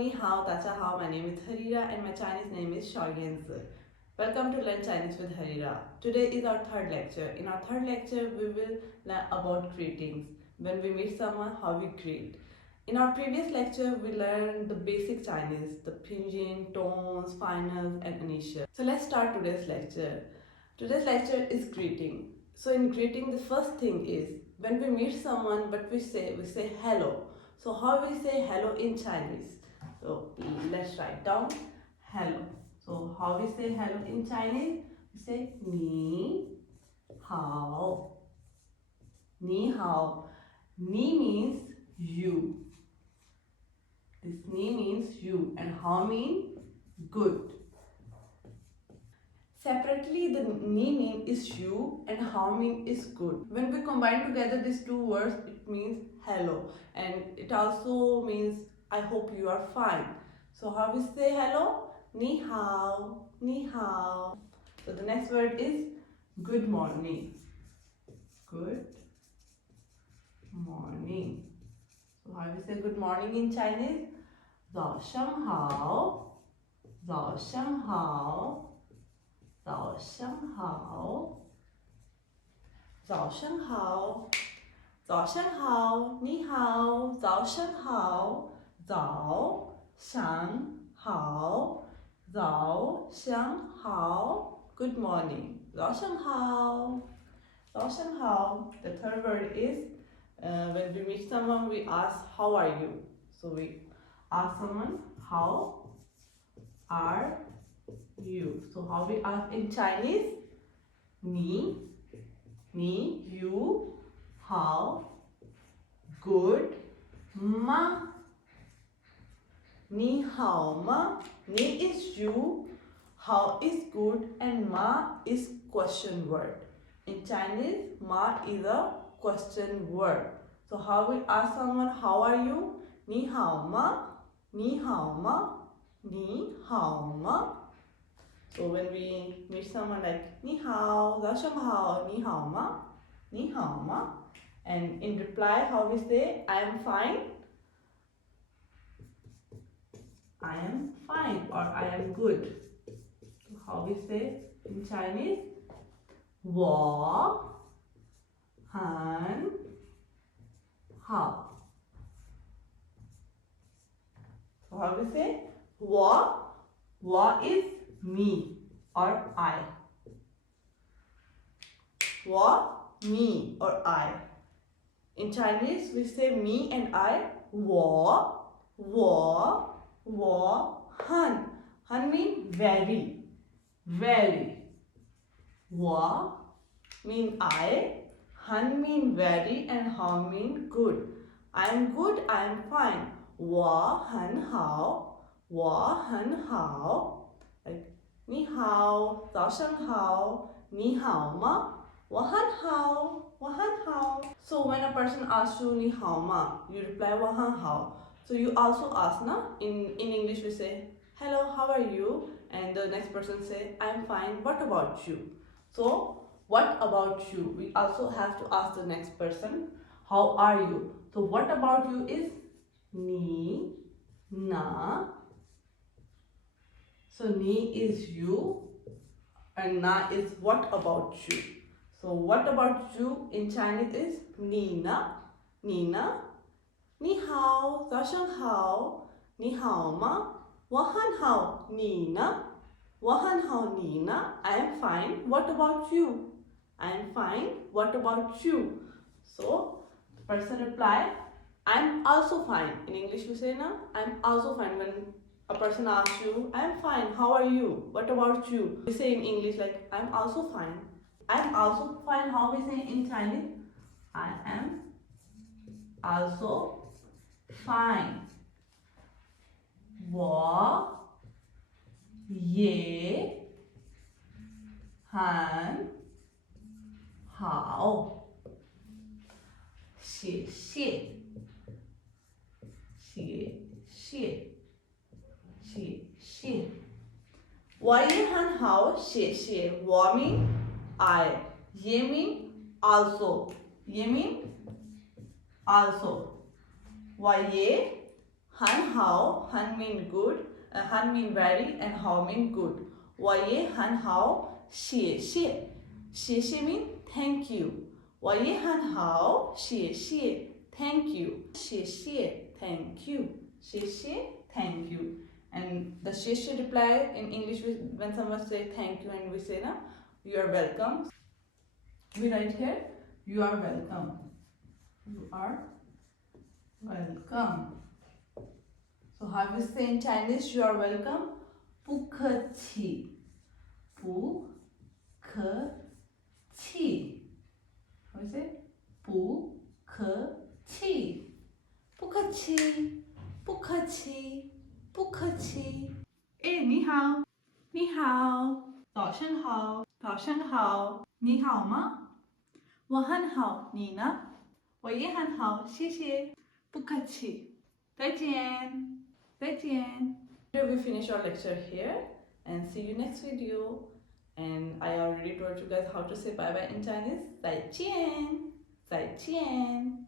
ni hao, dacha hao. My name is Harira and my Chinese name is Xiaoyanzi. Welcome to Learn Chinese with Harira. Today is our third lecture. In our third lecture, we will learn about greetings. When we meet someone, how we greet. In our previous lecture, we learned the basic Chinese, the pinyin, tones, finals, and initials. So let's start today's lecture. Today's lecture is greeting. So in greeting, the first thing is when we meet someone, what we say hello. So how we say hello in Chinese? So let's write down hello. So how we say hello in Chinese? We say ni hao. Ni hao. Ni means you. This ni means you and hao means good. Separately, the ni mean is you and hao mean is good. When we combine together these two words, it means hello, and it also means I hope you are fine. So how we say hello? Ni hao, ni hao. So the next word is good morning. Good morning. So how we say good morning in Chinese? 早上好，早上好。早上好，早上好，早上好，你好，早上好，早上好，早上好 ，Good morning， 早上好，早上好。The third word is when we meet someone, we ask how are you. So we ask someone how are you. So how we ask in Chinese? Ni, you, how, good, ma. Ni hao ma. Ni is you, how is good, and ma is question word. In Chinese, ma is a question word. So how we ask someone how are you? Ni hao ma, ni hao ma, ni hao ma. So when we meet someone like ni hao, 早上好, ni hao ma, ni hao ma, and in reply how we say I am fine, I am fine, or I am good. So how we say in Chinese? 我很好. So how we say? 我 is me or I. 我 me or I. In Chinese we say me and I. 我很. Han mean very. 我 mean I. Han mean very and hao mean good. I am good, I am fine. 我很好. Like 你好，早上好，你好吗？我很好。So when a person asks you 你好吗, you reply 我很好. So you also ask, na? In English we say hello, how are you? And the next person say I'm fine. What about you? So what about you? We also have to ask the next person how are you? So what about you is ni, na. So ni is you and na is what about you. So what about you in Chinese is Nina. Ni hao, 早上好，你好吗？我很好，你呢？我很好，你呢？ I am fine. What about you? I am fine. What about you? So the person reply, I'm also fine. In English we say na, I'm also fine. When a person asks you, I'm fine, how are you? What about you? We say in English like, I'm also fine. I'm also fine, how we say in Chinese? I am also fine. 我也很好。谢谢。我也很好，谢谢。我 mean I. 也 mean also. 也 mean also. 我也 Han hao, han mean good, han mean very, and hao mean good. 我也很好，谢谢。谢谢 mean thank you. 我也很好，谢谢 thank you. 谢谢 thank you. 谢谢 thank you. And the 谢谢 reply in English when someone say thank you and we say na, you are welcome. We write here, you are welcome. You are welcome. So how we say in Chinese, you are welcome? 不客气，不客气。How is it? 不客气，不客气，不客气，不客气。哎，你好，你好，早上好，早上好，你好吗？我很好，你呢？我也很好，谢谢，不客气，再见，再见。Here we finish our lecture here and see you next video. And I already told you guys how to say bye bye in Chinese. 再见，再见。